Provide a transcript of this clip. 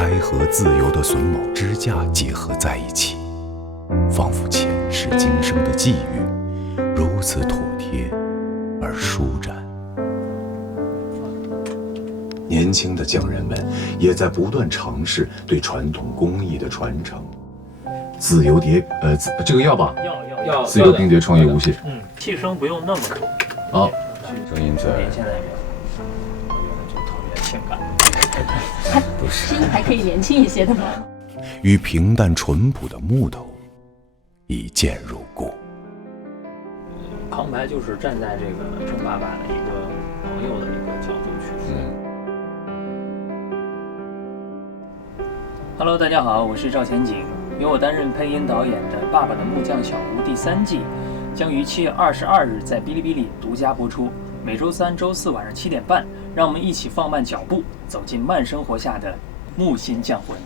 开合自由的榫卯支架结合在一起，仿佛前世今生的际遇，如此妥帖而舒展。年轻的匠人们也在不断尝试对传统工艺的传承。自由叠，这个要吧？要。自由拼叠，创意无限。气声不用那么多。好，声音在。现在我觉得就特别性感。声音还可以年轻一些的吗？与平淡淳朴的木头一见如故。旁白就是站在这个郑爸爸的一个朋友的一个角度去说。Hello， 大家好，我是赵前景，由我担任配音导演的《爸爸的木匠小屋》第3季，将于7月22日在哔哩哔哩独家播出，每周3、周4晚上7点半，让我们一起放慢脚步，走进慢生活下的木心匠魂。